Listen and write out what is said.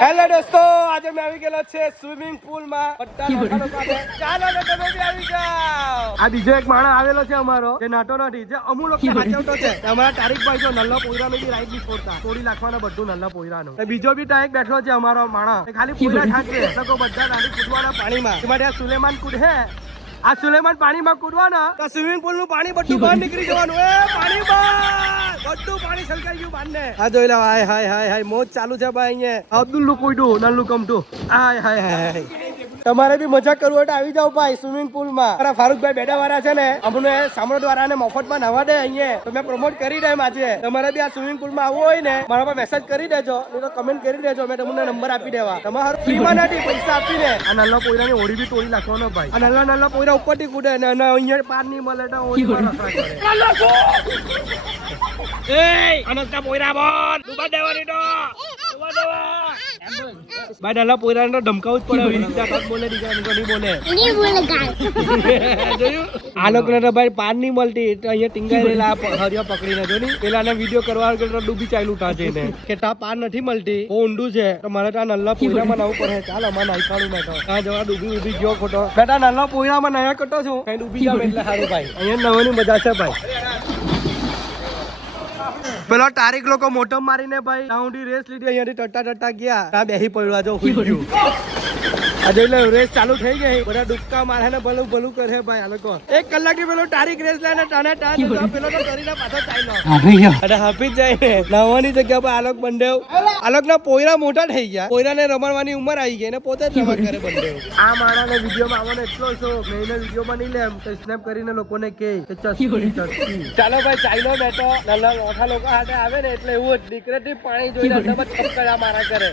Hello દોસ્તો, આજે મેં આવી ગયેલો છે સ્વિમિંગ પુલ માં. ચાલો તમે બી આવી જાઓ. આ બીજો એક માણસ આવેલો છે અમારો, જે નાટો નથી, જે અમુક લોકો સાચવતો છે. અમારા તારીખભાઈ જો નલ્લો પોયરાનો બી રાઈડ બી છોડતા, તોડી નાખવાના બધું નલ્લા પોયરાનું. બીજો બી ત્યાં એક બેઠો છે અમારો માણસ, ખાલી પોયરા ઠાકરે લોકો બધા નાની કૂદવાના પાણીમાં. એમાં ત્યાં સુલેમાન કૂદે. આ સુલેમાન પાણીમાં કૂદવાના તો સ્વિમિંગ પુલ નું પાણી બધું બહાર નીકળી જવાનું. એ પાણી બહાર બધું પાણી છલકાઈ ગયું બહાર ને. આ જોઈ લો, હાય હાય હાય હાય, મોજ ચાલુ છે ભાઈ. અહીંયા અબ્દુલ નું કૂદું, નલ્લું કમતું. હાય હાય હાય. તમારે બી મજા કરવું હોય તો આવી જાવ ભાઈ સ્વિમિંગ પુલ માં. મારા ફારૂકભાઈ બેડા વાળા છે ને, અમને સામરોડ વાળા ને મફતમાં નવા દે અહીંયા, તો મેં પ્રમોટ કરી દે આજે. તમારે બી આ સ્વિમિંગ પુલ માં આવવું હોય ને, મારા પર મેસેજ કરી દેજો, નહીં તો કમેન્ટ કરી દેજો, મેં તમને નંબર આપી દેવા. તમારે ફ્રી માં નથી, પૈસા આપીને. આ નાના પોયરાની ઓળી બી તોડી નાખવાનો ભાઈ. આ નાના નાના પોયરા ઉપર થી કૂદે ને અહીંયા પાર નહીં મળે તો ઓળી માં રખડા કરે. અનંતા પોયરા બોલ ડૂબા દેવાની તો ડૂબા દેવા. ભાઈ નાના પોયરા તો ધમકાવું જ પડે. બોલે નહીં બોલે આ લોકો ને ભાઈ પાર નહીં મળતી, અહીંયા ટીંગાઈ રહેલા હરિયા પકડીને જો ની પેલા વિડીયો કરવા ડૂબી ચાલ્યું તા જઈને કે તા પાર નથી મળતી, બહુ ઊંડું છે, તો મારે ત્યાં નલ્લા પોયરામાં નાવું પડે. ચાલ અમારે નાઈકાળું મેં તો ત્યાં જવા ડૂબી ગયો ખોટો. બેટા નલ્લા પોયરામાં નયા કરતો છું, કઈ ડૂબી જાવ એટલે સારું ભાઈ. અહીંયા નવાની મજા છે ભાઈ. પેલો તારીખ લોકો મોટમ મારીને ભાઈ રાઉન્ડી રેસ લીધી, અહીંયાથી ટટ્ટા ગયા, ત્યાં બેહી પડ્યો. જો હુઈ ગયું. આજે એટલે રેસ ચાલુ થઈ ગઈ, બધા ડુબકા મારે ને ભલું ભલું કરે ભાઈ. આ લોકો 1 કલાક થી પેલો તારીખ રેસ લઈને ટાણે પેલો તો કરીને પાછો ચાલ્યો. અરે હાફી જ જાય ને નાવાની જગ્યા પર આલોક બંડેવ. આલોક ના પોયરા મોટા થઈ ગયા, પોયરા ને રમણવાની ઉંમર આવી ગઈ ને પોતે જ રમત કરે બંડેવ. આ માણસ ને વિડીયો માં આવવાનો એટલો શોખ, મેં એને વિડીયો માં નહીં લેમ તો સ્નેપ કરીને લોકોને કે ચસ્કી. ચાલો ભાઈ ચાલ્યો બેઠો. નાના મોટા લોકો હાથે આવે ને એટલે એવું દીકરેથી પાણી જોઈને છપકડા મારા કરે.